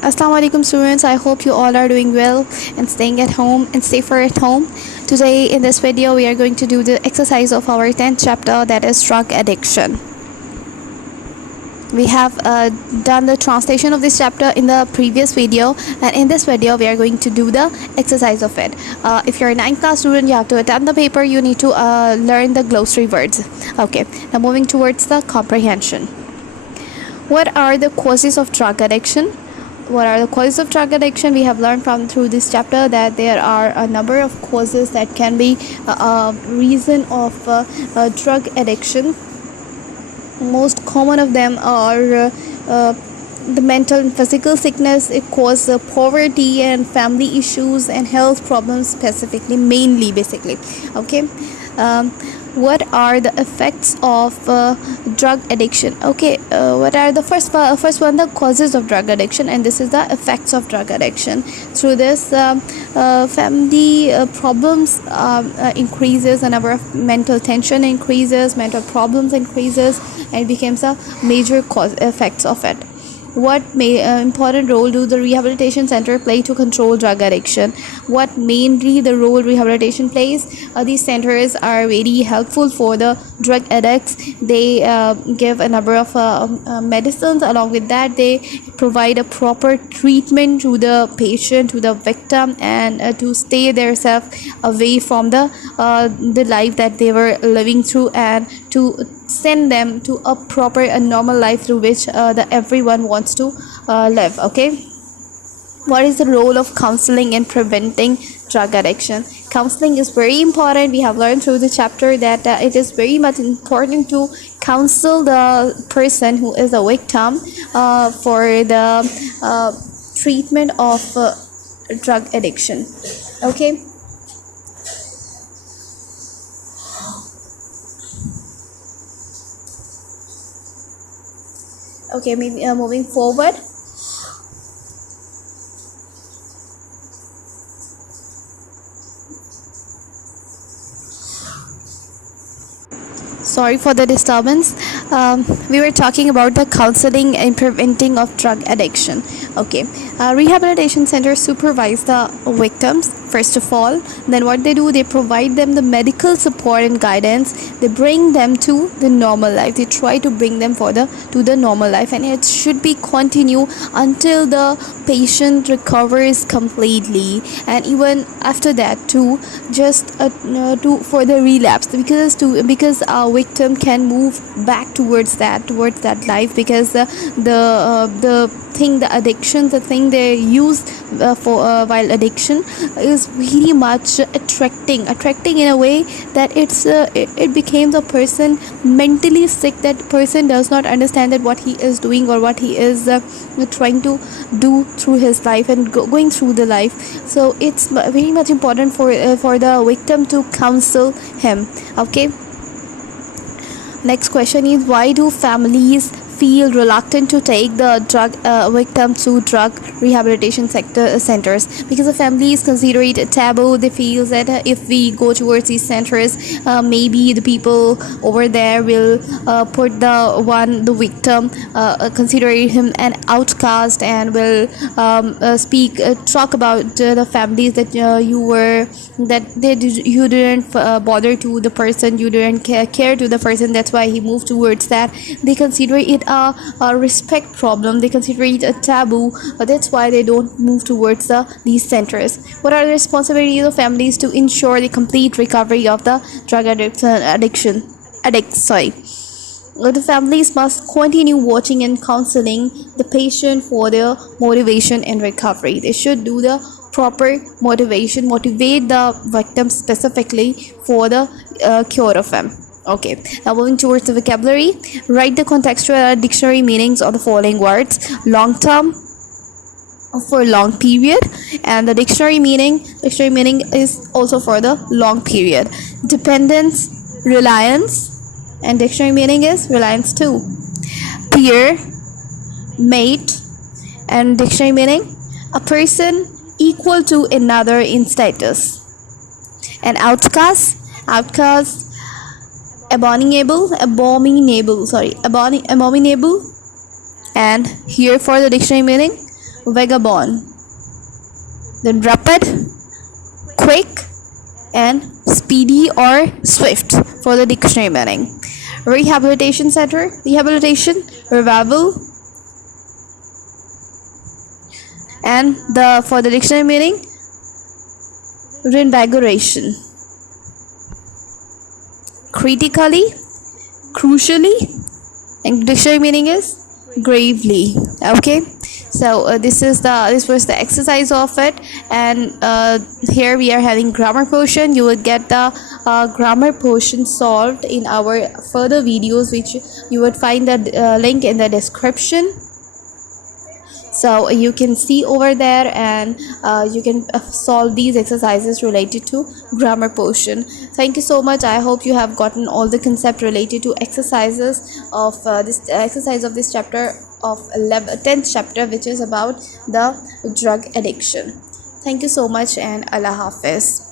Assalamu alaikum students. I hope you all are doing well and staying at home and safer at home. Today in this video we are going to do the exercise of our 10th chapter, that is drug addiction. We have done the translation of this chapter in the previous video, and in this video we are going to do the exercise of it. If you're a 9th class student, you have to attempt the paper. You need to learn the glossary words. Okay, now moving towards the comprehension. What are the causes of drug addiction? What are the causes of drug addiction? We have learned through this chapter that there are a number of causes that can be a reason of drug addiction. Most common of them are the mental and physical sickness. It causes poverty and family issues and health problems specifically, mainly, basically. Okay. What are the effects of drug addiction? Okay, what are the first one, the causes of drug addiction, and this is the effects of drug addiction. Through this, family problems increases, the number of mental tension increases, mental problems increases, and it becomes a major cause effects of it. What important role do the rehabilitation center play to control drug addiction? What mainly the role rehabilitation plays? These centers are very helpful for the drug addicts. They give a number of medicines. Along with that, they provide a proper treatment to the patient, to the victim, and to stay themselves away from the life that they were living through, and to send them to a normal life through which everyone wants to live. Okay, what is the role of counseling in preventing drug addiction? Counseling is very important. We have learned through the chapter that it is very much important to counsel the person who is a victim for the treatment of drug addiction. Okay. Okay, maybe moving forward. Sorry for the disturbance. We were talking about the counseling and preventing of drug addiction. Okay, rehabilitation centers supervise the victims first of all. Then what they do, they provide them the medical support and guidance. They bring them to the normal life. They try to bring them to the normal life, and it should be continue until the patient recovers completely, and even after that too, just for the relapse, because our victim can move back towards that life, because the addiction, the thing they use while addiction is very much attracting in a way that it becomes a person mentally sick. That person does not understand that what he is doing or what he is trying to do through his life and going through the life. So it's very much important for the victim to counsel him. Okay, next question is, why do families feel reluctant to take the drug victim to drug rehabilitation centers? Because the families consider it a taboo. They feel that if we go towards these centers, maybe the people over there will put the victim, consider him an outcast, and will talk about the families that you didn't bother to the person, you didn't care to the person, that's why he moved towards that. They consider it a respect problem. They consider it a taboo. That's why they don't move towards these centers. What are the responsibilities of families to ensure the complete recovery of the drug addiction? The families must continue watching and counseling the patient for their motivation and recovery. They should do the proper motivate the victim specifically for the cure of them. Okay, now moving towards the vocabulary. Write the contextual dictionary meanings of the following words. Long term for long period, and the dictionary meaning is also for the long period. Dependence, reliance, and dictionary meaning is reliance too. Peer, mate, and dictionary meaning a person equal to another in status. And outcast, abominable, and here for the dictionary meaning, vagabond. Then rapid, quick, and speedy or swift for the dictionary meaning. Rehabilitation center, rehabilitation, revival, and the for the dictionary meaning, reinvigoration. Critically, crucially, and dictionary meaning is gravely. Okay, so this was the exercise of it, and here we are having grammar portion. You will get the grammar portion solved in our further videos, which you would find the link in the description, so you can see over there, and you can solve these exercises related to grammar portion. Thank you so much. I hope you have gotten all the concept related to exercises of this exercise of this chapter of 10th chapter, which is about the drug addiction. Thank you so much, and Allah Hafiz.